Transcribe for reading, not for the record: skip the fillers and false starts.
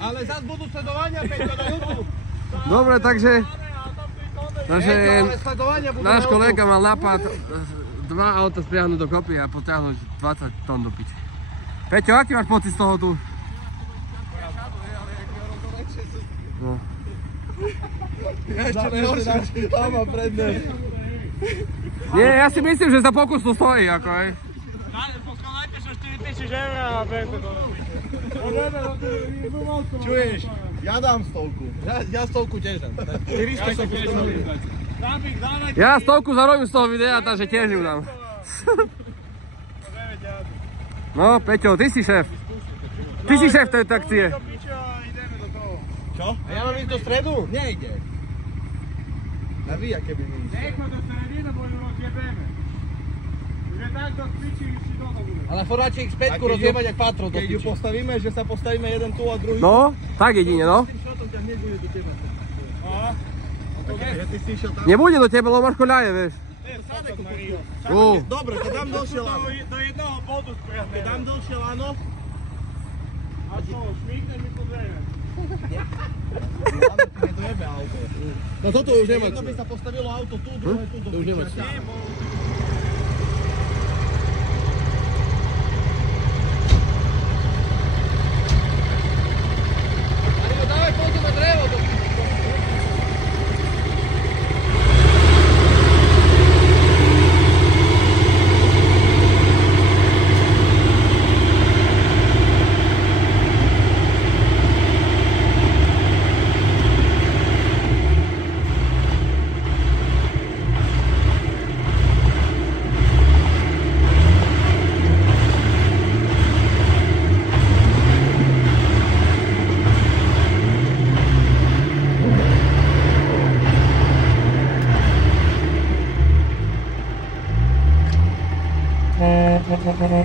Ale zás budú sledovania, Peťo, na YouTube. Dobre, takže náš kolega mal nápad 2 auta spriahnuť do kopy a potiahnuť 20 tón do piče. Peťo, aký máš pocit z toho tu? No. Ešte nehoršie, tam má predne. Nie, ja si myslím, že za pokus to stojí, ako aj. Poskládajte sa 4000 eur a berte to. Čuješ? Ja dám 100. Ja 100 tiež dám. 400 som postavil. Ja 100 zarobím z toho videa, takže tiež ju dám. No, Peťo, ty si šéf. Ty si šéf tejto akcie. Čo? A ja mám ísť do stredu? Nejde. A vy, aké by mi ísť? Nechme do strediny, bo ju rozjebeme. Že takto cvičí si toto bude. Ale formáte X5 rozjebať jak patro do piči. Keď ju postavíme, že sa postavíme jeden tu a druhý tu. No, tak jedine, no. Tým šotom ťa nebude do teba. Že ty si išiel tam? Nebude do teba, lebo máš koľaje, vieš. Dobre, keď dám dlhšie lano. Do jedného bodu spriahne. Keď dám dlhšie lano. A čo, šmíkne mi to dreve. Lano ti nedojebe auto. No toto už nemá. Jedno by sa postavilo auto tu, druhé tu do piči. Dávaj pozor na drevo do piči. No.